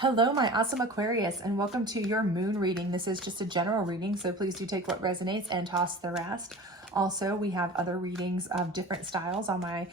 Hello, my awesome Aquarius, and welcome to your moon reading. This is just a general reading, so please do take what resonates and toss the rest. Also, we have other readings of different styles on my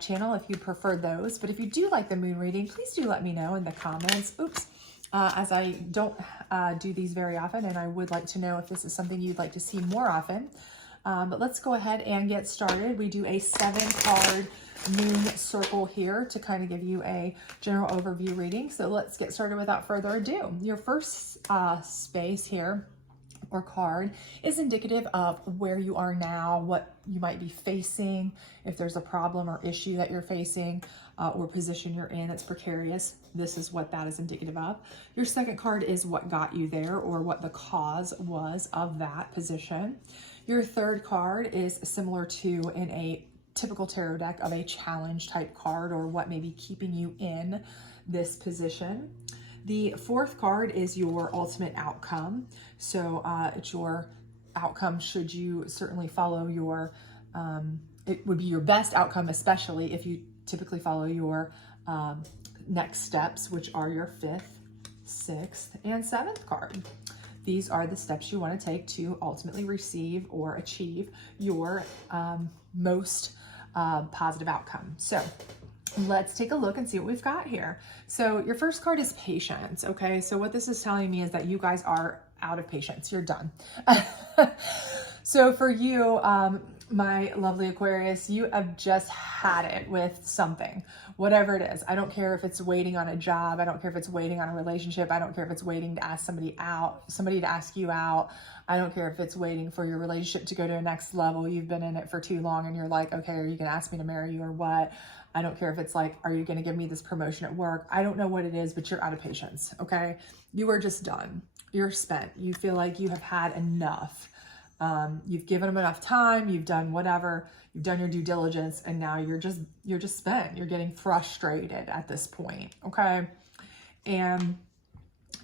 channel if you prefer those. But if you do like the moon reading, please do let me know in the comments. As I don't do these very often, and I would like to know if this is something you'd like to see more often. But let's go ahead and get started. We do a 7-card moon circle here to kind of give you a general overview reading. So let's get started without further ado. Your first space here or card is indicative of where you are now, what you might be facing, if there's a problem or issue that you're facing or position you're in that's precarious. This is what that is indicative of. Your second card is what got you there or what the cause was of that position. Your third card is similar to in a typical tarot deck of a challenge type card or what may be keeping you in this position. The fourth card is your ultimate outcome. So it's your outcome should you certainly follow your, it would be your best outcome, especially if you typically follow your next steps, which are your fifth, sixth, and seventh card. These are the steps you want to take to ultimately receive or achieve your most positive outcome. So let's take a look and see what we've got here. So your first card is patience. Okay, so what this is telling me is that you guys are out of patience. You're done. So for you, my lovely Aquarius, you have just had it with something, whatever it is. I don't care if it's waiting on a job. I don't care if it's waiting on a relationship. I don't care if it's waiting to ask somebody out, somebody to ask you out. I don't care if it's waiting for your relationship to go to a next level. You've been in it for too long and you're like, okay, are you going to ask me to marry you or what? I don't care if it's like, are you going to give me this promotion at work? I don't know what it is, but you're out of patience. Okay. You are just done. You're spent. You feel like you have had enough. You've given them enough time, you've done whatever, you've done your due diligence, and now you're just spent. You're getting frustrated at this point, okay? And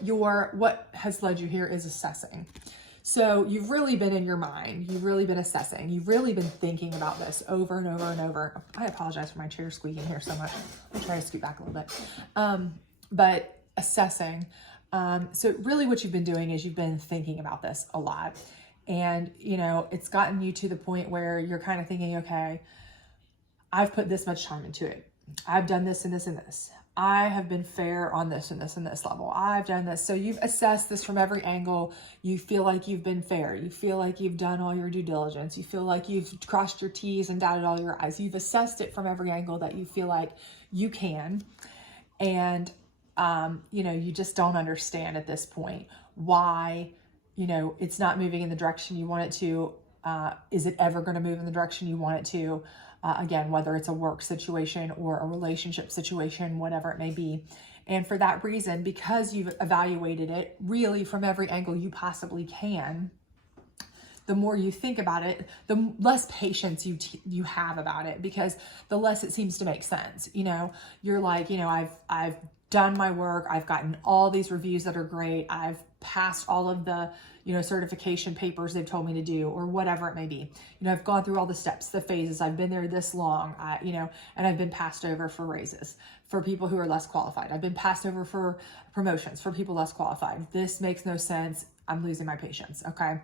what has led you here is assessing. So you've really been in your mind, you've really been assessing, you've really been thinking about this over and over and over. I apologize for my chair squeaking here so much. I'll try to scoot back a little bit. But assessing. So really what you've been doing is you've been thinking about this a lot. And, you know, it's gotten you to the point where you're kind of thinking, okay, I've put this much time into it. I've done this and this and this. I have been fair on this and this and this level. I've done this. So you've assessed this from every angle. You feel like you've been fair. You feel like you've done all your due diligence. You feel like you've crossed your T's and dotted all your I's. You've assessed it from every angle that you feel like you can. And, you know, you just don't understand at this point why, you know, it's not moving in the direction you want it to. Is it ever going to move in the direction you want it to? Again, whether it's a work situation or a relationship situation, whatever it may be. And for that reason, because you've evaluated it really from every angle you possibly can, the more you think about it, the less patience you have about it, because the less it seems to make sense. You know, you're like, you know, I've done my work. I've gotten all these reviews that are great. I've passed all of the, you know, certification papers they've told me to do, or whatever it may be. You know, I've gone through all the steps, the phases. I've been there this long, you know, and I've been passed over for raises for people who are less qualified. I've been passed over for promotions for people less qualified. This makes no sense. I'm losing my patience. Okay.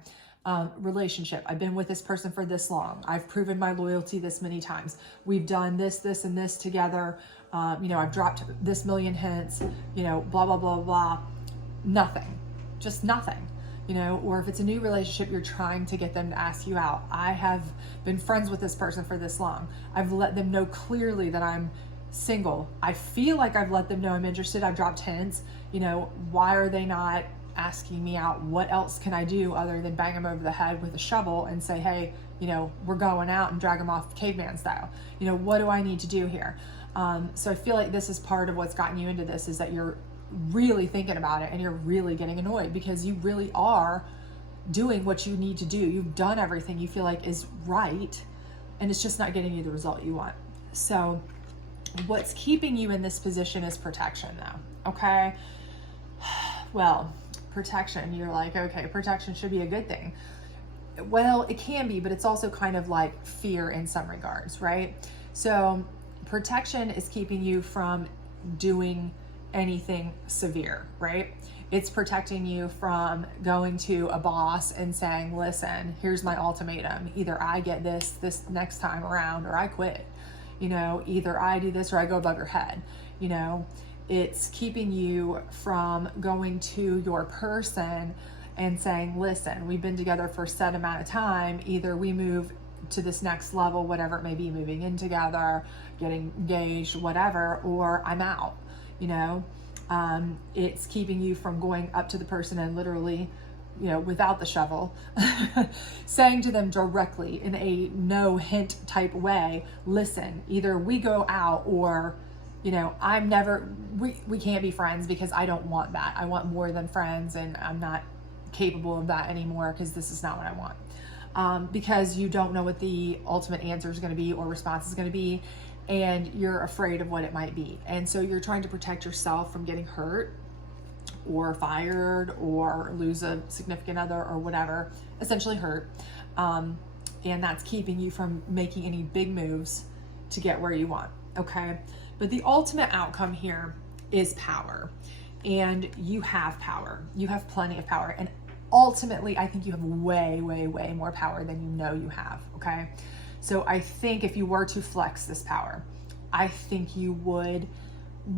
Relationship. I've been with this person for this long. I've proven my loyalty this many times. We've done this, this, and this together. You know, I've dropped this million hints, you know, blah, blah, blah, blah. Nothing. Just nothing. You know, or if it's a new relationship, you're trying to get them to ask you out. I have been friends with this person for this long. I've let them know clearly that I'm single. I feel like I've let them know I'm interested. I've dropped hints. You know, why are they not asking me out? What else can I do other than bang them over the head with a shovel and say, hey, you know, we're going out, and drag them off caveman style? You know, what do I need to do here? So I feel like this is part of what's gotten you into this, is that you're really thinking about it and you're really getting annoyed because you really are doing what you need to do. You've done everything you feel like is right, and it's just not getting you the result you want. So what's keeping you in this position is protection though. Okay. Well, protection, you're like, okay, protection should be a good thing. Well, it can be, but it's also kind of like fear in some regards, right? So protection is keeping you from doing anything severe, right? It's protecting you from going to a boss and saying, listen, here's my ultimatum. Either I get this next time around, or I quit. Either I do this or I go above your head. It's keeping you from going to your person and saying, listen, we've been together for a set amount of time. Either we move to this next level, whatever it may be, moving in together, getting engaged, whatever, or I'm out. It's keeping you from going up to the person and literally, without the shovel, saying to them directly in a no hint type way, listen, either we go out, or, we can't be friends, because I don't want that. I want more than friends, and I'm not capable of that anymore, because this is not what I want. Because you don't know what the ultimate answer is going to be or response is going to be, and you're afraid of what it might be. And so you're trying to protect yourself from getting hurt or fired or lose a significant other or whatever, essentially hurt. And that's keeping you from making any big moves to get where you want, okay? But the ultimate outcome here is power. And you have power. You have plenty of power. And ultimately, I think you have way, way, way more power than you have, okay? So I think if you were to flex this power, I think you would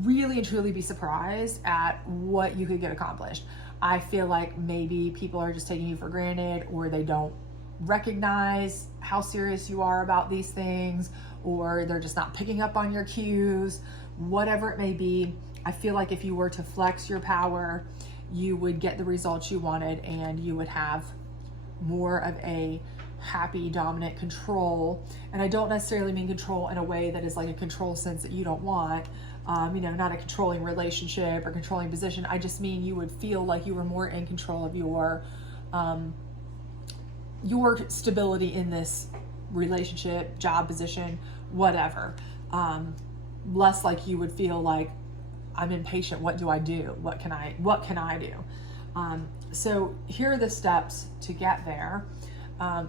really and truly be surprised at what you could get accomplished. I feel like maybe people are just taking you for granted, or they don't recognize how serious you are about these things, or they're just not picking up on your cues, whatever it may be. I feel like if you were to flex your power, you would get the results you wanted, and you would have more of a happy, dominant control. And I don't necessarily mean control in a way that is like a control sense that you don't want, not a controlling relationship or controlling position. I just mean you would feel like you were more in control of your stability in this relationship, job position, whatever. Less like you would feel like, I'm impatient. What do I do? What can I do? So here are the steps to get there.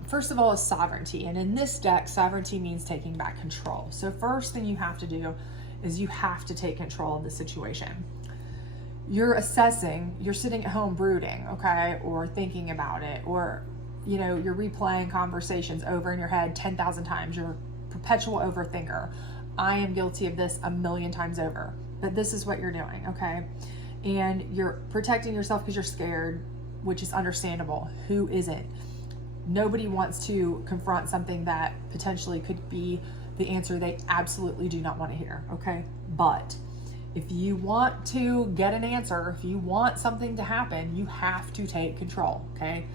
First of all is sovereignty. And in this deck, sovereignty means taking back control. So first thing you have to do is you have to take control of the situation. You're assessing, you're sitting at home brooding, okay, or thinking about it, or, you're replaying conversations over in your head 10,000 times. You're a perpetual overthinker. I am guilty of this 1,000,000 times over, but this is what you're doing, okay? And you're protecting yourself because you're scared, which is understandable. Who isn't? Nobody wants to confront something that potentially could be the answer they absolutely do not want to hear, okay? But if you want to get an answer, if you want something to happen, you have to take control, okay?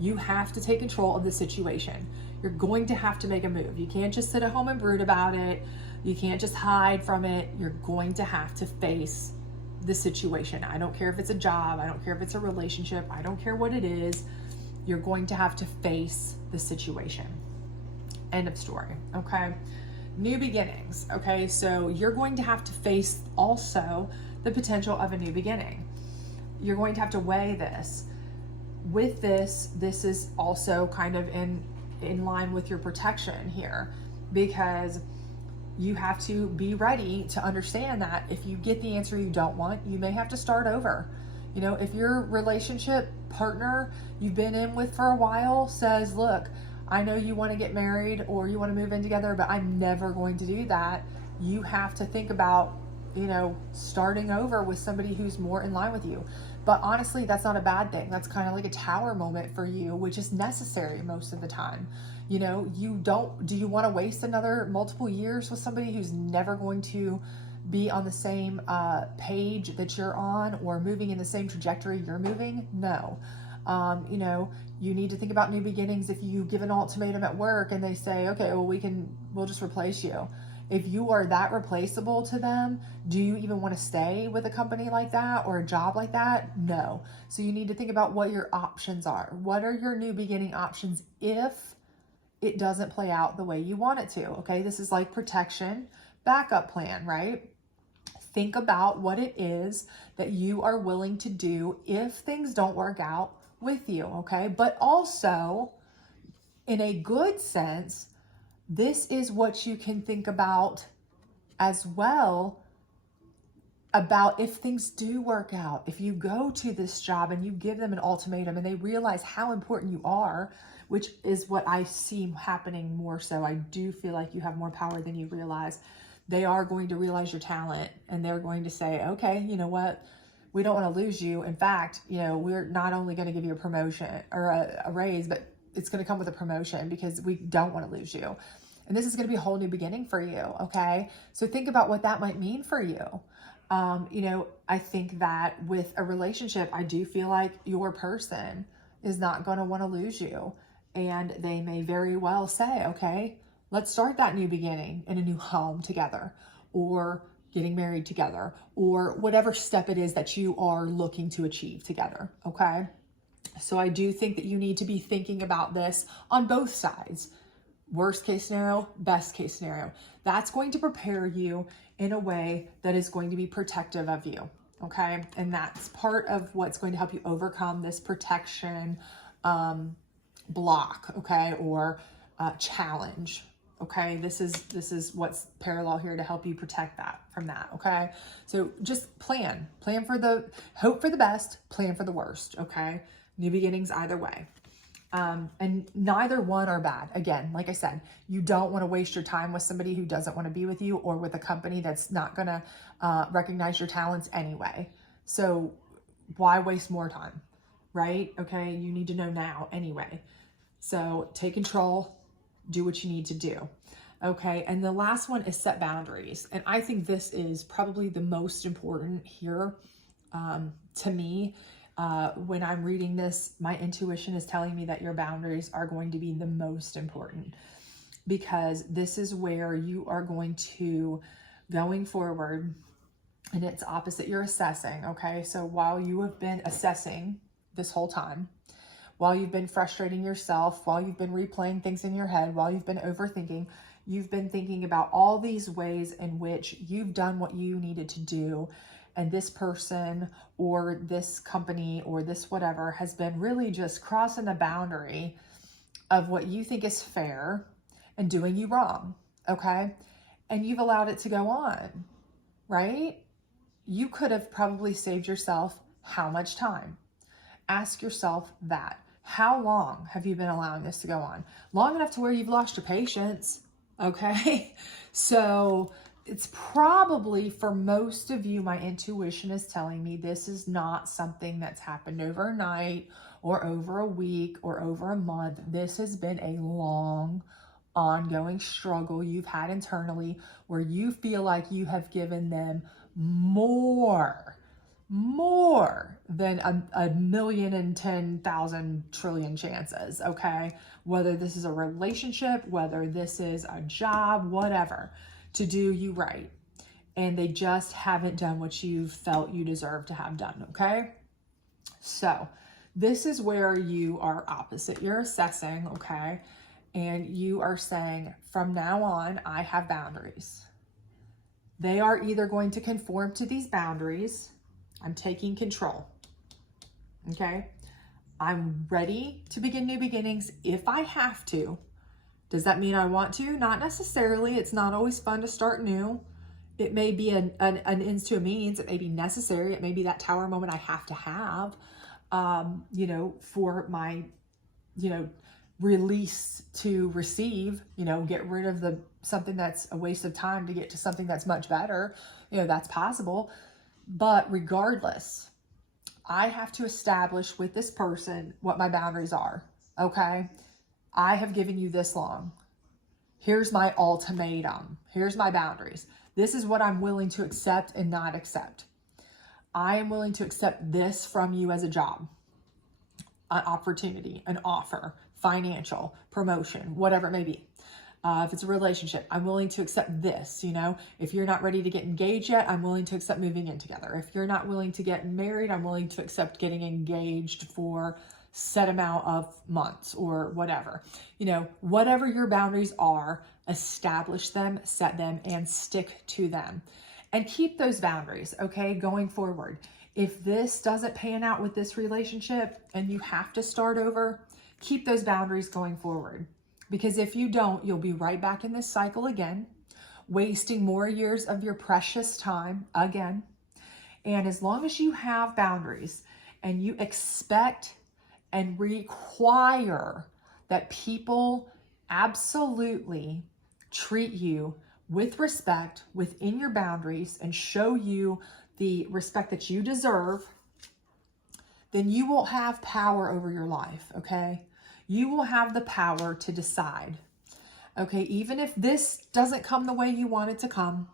You have to take control of the situation. You're going to have to make a move. You can't just sit at home and brood about it. You can't just hide from it. You're going to have to face the situation. I don't care if it's a job. I don't care if it's a relationship. I don't care what it is. You're going to have to face the situation. End of story, okay? New beginnings, okay? So you're going to have to face also the potential of a new beginning. You're going to have to weigh this. With this is also kind of in line with your protection here, because you have to be ready to understand that if you get the answer you don't want, you may have to start over. If your relationship partner you've been in with for a while says, look, I know you want to get married or you want to move in together, but I'm never going to do that. You have to think about, starting over with somebody who's more in line with you. But honestly, that's not a bad thing. That's kind of like a tower moment for you, which is necessary most of the time. Do you want to waste another multiple years with somebody who's never going to be on the same page that you're on, or moving in the same trajectory you're moving? No. You need to think about new beginnings. If you give an ultimatum at work and they say, okay, well, we'll just replace you. If you are that replaceable to them, do you even want to stay with a company like that or a job like that? No. So you need to think about what your options are. What are your new beginning options if it doesn't play out the way you want it to? Okay, this is like protection, backup plan, right? Think about what it is that you are willing to do if things don't work out with you, okay? But also, in a good sense, this is what you can think about as well about if things do work out, if you go to this job and you give them an ultimatum and they realize how important you are, which is what I see happening more so. I do feel like you have more power than you realize. They are going to realize your talent and they're going to say, okay, you know what? We don't want to lose you. In fact, you know, we're not only going to give you a promotion or a raise, but it's going to come with a promotion because we don't want to lose you. And this is going to be a whole new beginning for you. Okay. So think about what that might mean for you. You know, I think that with a relationship, I do feel like your person is not going to want to lose you. And they may very well say, okay, let's start that new beginning in a new home together, or getting married together, or whatever step it is that you are looking to achieve together. Okay. So I do think that you need to be thinking about this on both sides. Worst case scenario, best case scenario. That's going to prepare you in a way that is going to be protective of you. Okay. And that's part of what's going to help you overcome this protection block. Okay. Or challenge. Okay. This is what's parallel here to help you protect that from that. Okay. So just plan for hope for the best, plan for the worst. Okay. New beginnings either way. And neither one are bad. Again, like I said, you don't want to waste your time with somebody who doesn't want to be with you, or with a company that's not going to recognize your talents anyway. So why waste more time, right? Okay. You need to know now anyway. So take control, do what you need to do. Okay. And the last one is set boundaries. And I think this is probably the most important here to me. When I'm reading this, my intuition is telling me that your boundaries are going to be the most important, because this is where you are going to, going forward, and it's opposite, you're assessing. Okay. So while you have been assessing this whole time, while you've been frustrating yourself, while you've been replaying things in your head, while you've been overthinking, you've been thinking about all these ways in which you've done what you needed to do. And this person or this company or this whatever has been really just crossing the boundary of what you think is fair and doing you wrong. Okay. And you've allowed it to go on, right? You could have probably saved yourself how much time? Ask yourself that. How long have you been allowing this to go on? Long enough to where you've lost your patience. Okay. So it's probably, for most of you, my intuition is telling me this is not something that's happened overnight or over a week or over a month. This has been a long, ongoing struggle you've had internally, where you feel like you have given them more than a million and 10,000 trillion chances. Okay. Whether this is a relationship, whether this is a job, whatever, to do you right. And they just haven't done what you felt you deserve to have done. Okay. So this is where you are opposite. You're assessing. Okay. And you are saying, from now on, I have boundaries. They are either going to conform to these boundaries. I'm taking control. Okay. I'm ready to begin new beginnings if I have to. Does that mean I want to? Not necessarily. It's not always fun to start new. It may be an ends to a means. It may be necessary. It may be that tower moment I have to have, you know, for my, you know, release to receive, you know, get rid of something that's a waste of time to get to something that's much better. You know, that's possible. But regardless, I have to establish with this person what my boundaries are. Okay. I have given you this long. Here's my ultimatum. Here's my boundaries. This is what I'm willing to accept and not accept. I am willing to accept this from you as a job, an opportunity, an offer, financial, promotion, whatever it may be. If it's a relationship, I'm willing to accept this. You know, if you're not ready to get engaged yet, I'm willing to accept moving in together. If you're not willing to get married, I'm willing to accept getting engaged for set amount of months or whatever. You know, whatever your boundaries are, establish them, set them, and stick to them. And keep those boundaries, okay, going forward. If this doesn't pan out with this relationship and you have to start over, keep those boundaries going forward. Because if you don't, you'll be right back in this cycle again, wasting more years of your precious time again. And as long as you have boundaries and you expect and require that people absolutely treat you with respect within your boundaries and show you the respect that you deserve, then you will have power over your life, okay? You will have the power to decide, okay? Even if this doesn't come the way you want it to come,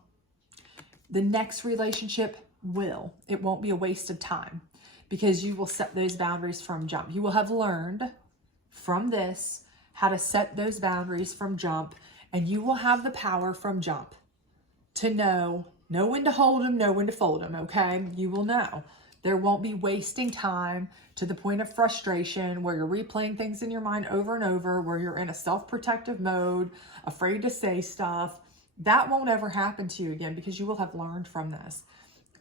the next relationship will. It won't be a waste of time because you will set those boundaries from jump. You will have learned from this how to set those boundaries from jump, and you will have the power from jump to know when to hold them, know when to fold them, okay? You will know. There won't be wasting time to the point of frustration where you're replaying things in your mind over and over, where you're in a self-protective mode, afraid to say stuff. That won't ever happen to you again because you will have learned from this,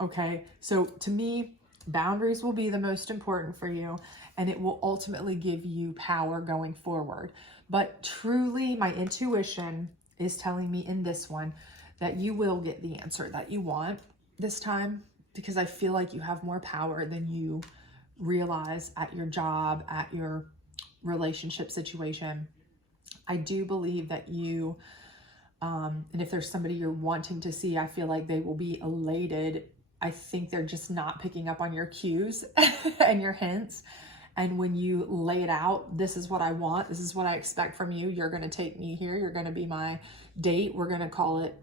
okay? So to me, boundaries will be the most important for you, and it will ultimately give you power going forward. But truly, my intuition is telling me in this one that you will get the answer that you want this time, because I feel like you have more power than you realize at your job, at your relationship situation. I do believe that you, and if there's somebody you're wanting to see, I feel like they will be elated. I think they're just not picking up on your cues and your hints. And when you lay it out, this is what I want, this is what I expect from you, you're going to take me here, you're going to be my date, we're going to call it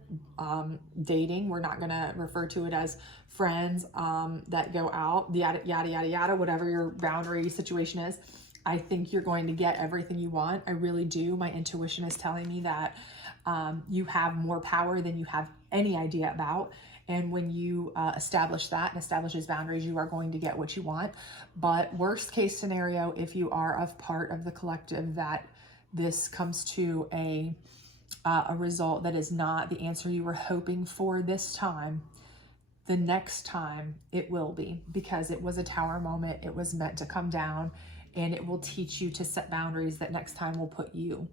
dating, we're not going to refer to it as friends that go out, yada, yada, yada, yada, whatever your boundary situation is. I think you're going to get everything you want. I really do. My intuition is telling me that you have more power than you have any idea about. And when you establish that and establish those boundaries, you are going to get what you want. But worst case scenario, if you are a part of the collective that this comes to a result that is not the answer you were hoping for this time, the next time it will be, because it was a tower moment. It was meant to come down, and it will teach you to set boundaries that next time will put you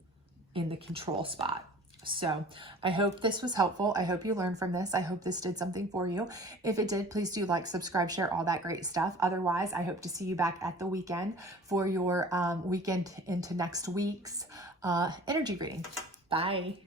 in the control spot. So I hope this was helpful. I hope you learned from this. I hope this did something for you. If it did, please do like, subscribe, share, all that great stuff. Otherwise, I hope to see you back at the weekend for your weekend into next week's energy reading. Bye.